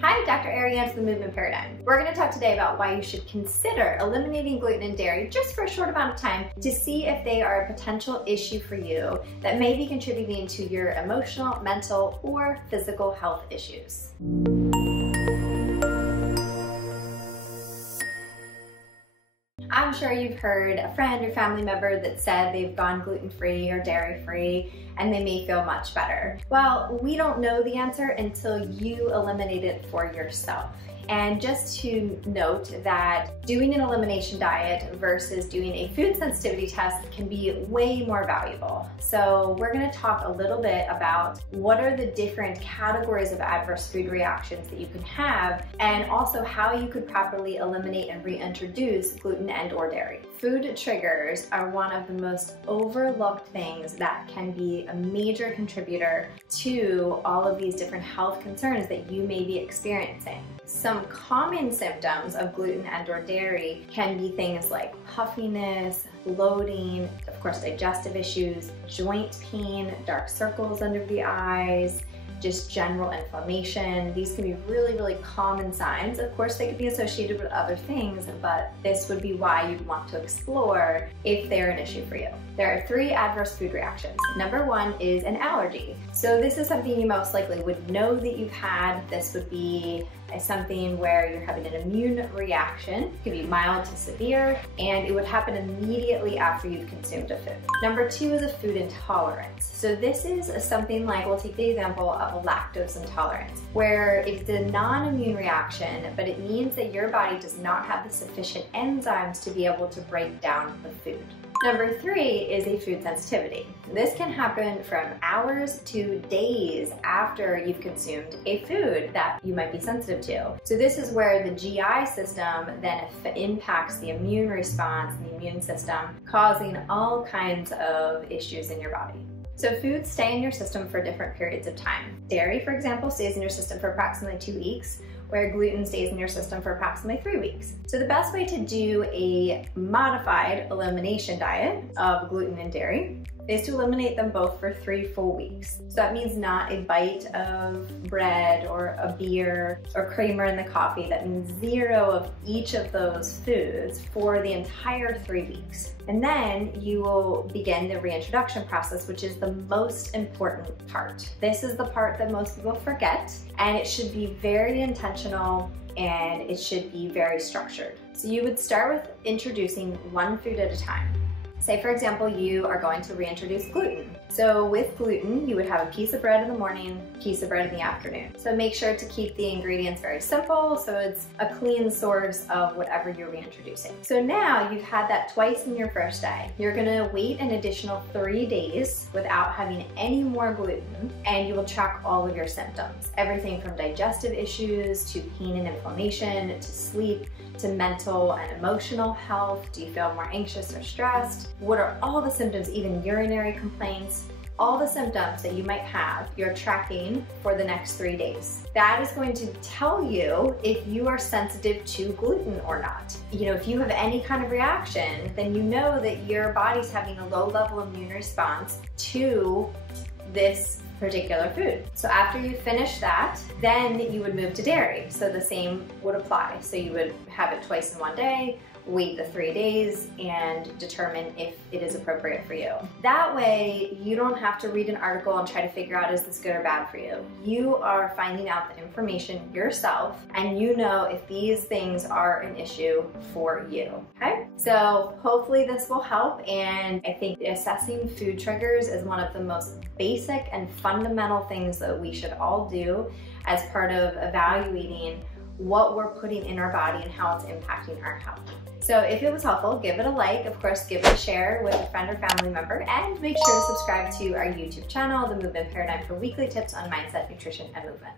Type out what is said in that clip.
Hi, Dr. Ariane from the Movement Paradigm. We're going to talk today about why you should consider eliminating gluten and dairy just for a short amount of time to see if they are a potential issue for you that may be contributing to your emotional, mental, or physical health issues. I'm sure you've heard a friend or family member that said they've gone gluten-free or dairy-free and they may feel much better. Well, we don't know the answer until you eliminate it for yourself. And just to note that doing an elimination diet versus doing a food sensitivity test can be way more valuable. So we're going to talk a little bit about what are the different categories of adverse food reactions that you can have, and also how you could properly eliminate and reintroduce gluten and/or dairy. Food triggers are one of the most overlooked things that can be a major contributor to all of these different health concerns that you may be experiencing. Some common symptoms of gluten and/or dairy can be things like puffiness, bloating, of course digestive issues, joint pain, dark circles under the eyes, just general inflammation. These can be really common signs. Of course, they could be associated with other things, but this would be why you'd want to explore if they're an issue for you. There are 3 adverse food reactions. Number 1 is an allergy. So this is something you most likely would know that you've had. This would be something where you're having an immune reaction. It could be mild to severe, and it would happen immediately after you've consumed a food. Number 2 is a food intolerance. So this is something like, we'll take the example of a lactose intolerance, where it's a non-immune reaction, but it means that your body does not have the sufficient enzymes to be able to break down the food. Number 3 is a food sensitivity. This can happen from hours to days after you've consumed a food that you might be sensitive to. So this is where the GI system then impacts the immune response and the immune system, causing all kinds of issues in your body. So foods stay in your system for different periods of time. Dairy, for example, stays in your system for approximately 2 weeks, where gluten stays in your system for approximately 3 weeks. So the best way to do a modified elimination diet of gluten and dairy is to eliminate them both for 3 full weeks. So that means not a bite of bread or a beer or creamer in the coffee. That means 0 of each of those foods for the entire 3 weeks. And then you will begin the reintroduction process, which is the most important part. This is the part that most people forget, and it should be very intentional and it should be very structured. So you would start with introducing 1 food at a time. Say, for example, you are going to reintroduce gluten. So with gluten, you would have a piece of bread in the morning, piece of bread in the afternoon. So make sure to keep the ingredients very simple so it's a clean source of whatever you're reintroducing. So now you've had that twice in your first day. You're gonna wait an additional 3 days without having any more gluten, and you will track all of your symptoms. Everything from digestive issues to pain and inflammation to sleep to mental and emotional health. Do you feel more anxious or stressed? What are all the symptoms, even urinary complaints? All the symptoms that you might have, you're tracking for the next 3 days. That is going to tell you if you are sensitive to gluten or not. You know, if you have any kind of reaction, then you know that your body's having a low level immune response to this particular food. So after you finish that, then you would move to dairy. So the same would apply. So you would have it twice in 1 day, wait the 3 days, and determine if it is appropriate for you. That way, you don't have to read an article and try to figure out, is this good or bad for you? You are finding out the information yourself, and you know if these things are an issue for you, okay? So hopefully this will help, and I think assessing food triggers is one of the most basic and fundamental things that we should all do as part of evaluating what we're putting in our body and how it's impacting our health. So if it was helpful, give it a like, of course, give it a share with a friend or family member, and make sure to subscribe to our YouTube channel, The Movement Paradigm, for weekly tips on mindset, nutrition, and movement.